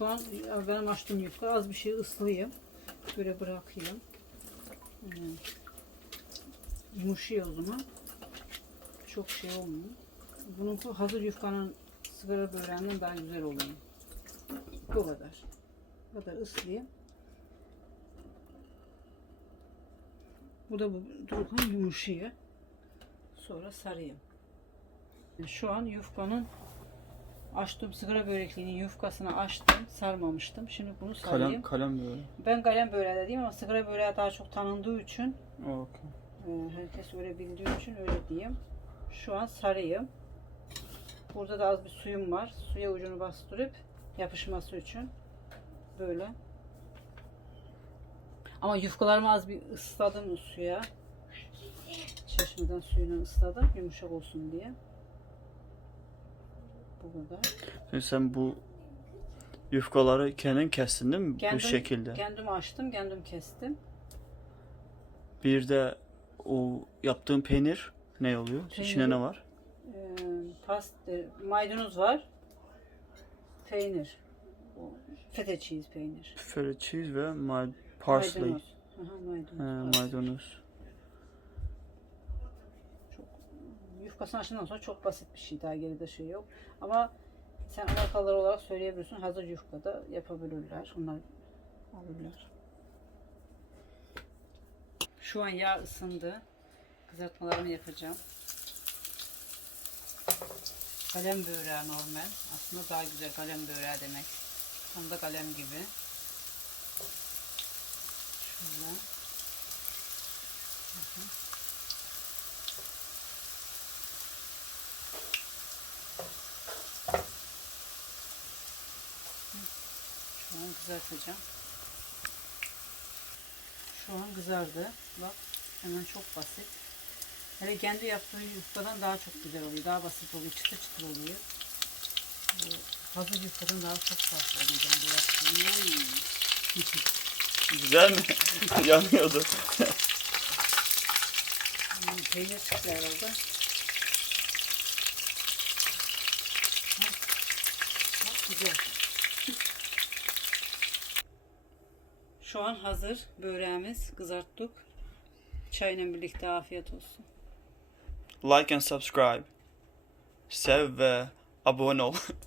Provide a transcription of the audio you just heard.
Şu an ya benim açtığım yufka az bir şey ıslayayım. Böyle bırakayım. Hmm. Yumuşuyor o zaman. Çok şey olmuyor. Bunun bu hazır yufkanın sigara böreğinden daha güzel oluyor. Bu kadar. Bu kadar ıslayayım. Bu da bu dururken yumuşuyor. Sonra sarayım. Şu an yufkanın açtım sigara börekliğinin yufkasını açtım. Sarmamıştım. Şimdi bunu sarayım. Kalem kalem böyle. Ben kalem böreği de diyeyim ama sigara böreği daha çok tanındığı için Okay. e, herkes öyle bildiği için öyle diyeyim. Şu an sarayım. Burada da az bir suyum var. Suya ucunu bastırıp yapışması için böyle. Ama yufkalarımı az bir ısladım suya. Çeşmeden suyunu ısladım yumuşak olsun diye. Bu kadar. Şimdi sen bu yufkaları kendin kestin değil mi? Kendim, bu şekilde. Kendim açtım, kendim kestim. Bir de o yaptığın peynir ne oluyor? Peynir- İçinde ne var? Ee, pasta, maydanoz var. Peynir. Feta cheese peynir. Feta cheese ve ma- parsley. Maydanoz. Aha, maydanoz. He, maydanoz. Çok, yufkasını açtıktan sonra çok basit bir şey. Daha geride şey yok. Ama sen Amerikalılar olarak söyleyebilirsin. Hazır yufkada yapabilirler. Onlar alırlar. Şu an yağ ısındı. Kızartmalarımı yapacağım. Kalem böreği normal. Aslında daha güzel kalem böreği demek. Tam da kalem gibi. Şöyle. Şu an kızartacağım. Şu an kızardı. Bak hemen çok basit. Hele kendi yaptığı yufkadan daha çok güzel oluyor. Daha basit oluyor. Çıtır çıtır oluyor. Hazır yufkadan daha çok farklı oluyor. Ben de yaptığım. Güzel mi? Yanıyordu. Hmm, Peynir çıktı herhalde. Bak güzel. Şu an hazır böreğimiz kızarttık. Çayla birlikte afiyet olsun. Like and subscribe. Sev ve abone ol.